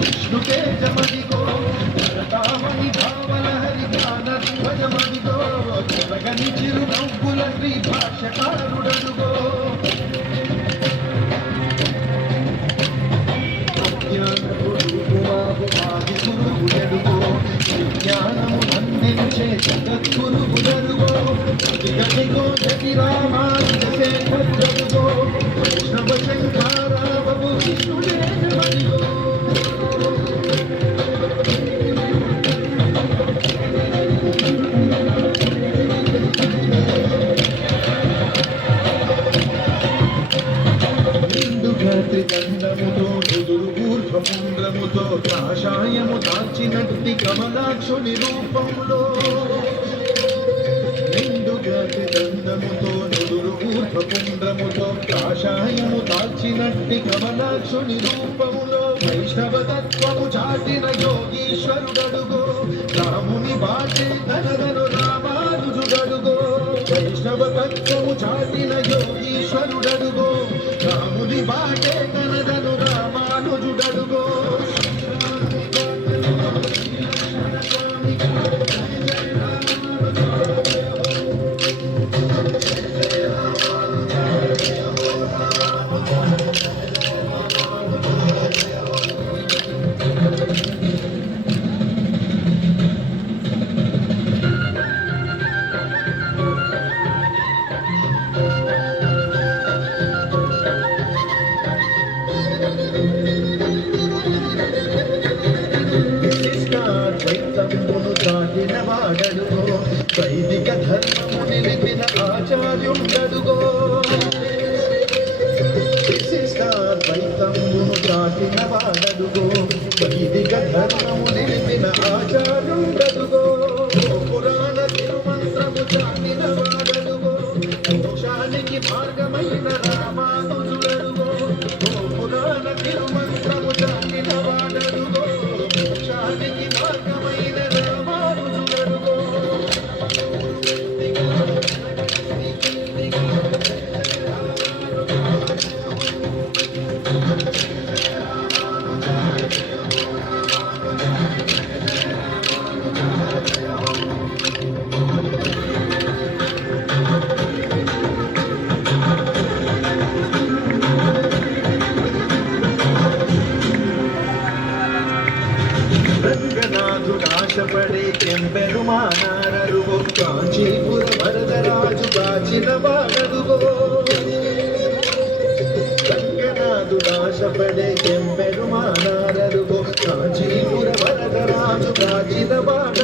విష్ణుకే జమదిగో తామని భావన హరి జ్ఞాన ధ్వజమదిగో జగని చిరు నవ్వుల శ్రీ భాషకారుడడుగో జ్ఞానము అందించే జగద్గురువుడడుగో జగదిగో జగి రామానుజశేఖరుడడుగో వైష్ణవ శంకరావపు విష్ణుడే జమదిగో త్రిదండముతో నుదురు ఊర్ధ్వపుండ్రముతో కాషాయము దాల్చినట్టి కమలాక్షుని రూపంలో నిండుగా త్రిదండముతో నుదురు ఊర్ధ్వపుండ్రముతో కాషాయము దాల్చినట్టి కమలాక్షుని రూపంలో వైష్ణవతత్వము చాటిన యోగీశ్వరుడడుగో రాముని బాటే తనదను రామానుజుడడుగో వైష్ణవతత్వము చాటిన యోగీశ్వరుడడుగో రాముని బాటే కనదను రామానుజుడడుగో వాడడుగో వైదిక ధర్మము నిలిపిన ఆచార్యుండడుగో విశిష్టాద్వైతమును దాటిన వాడడుగో వైదిక ధర్మము నిలిపిన ఆచార్యుండడుగో పురాణ తిరుమంత్రము చాటిన వాడడుగో మోక్షానికి మార్గమైన రామానుజుడడుగో పురాణ తిరుమంత్రము చాటిన వాడడుగో మోక్షానికి మార్గమైన ఆశపడే కెంపెరుమానారరుగో కాంచీపుర వరదరాజు కాచిన వాడడుగో రంగనాథుడాశపడే కెంపెరుమానారరుగో కాంచీపుర వరదరాజు కాచిన వాడ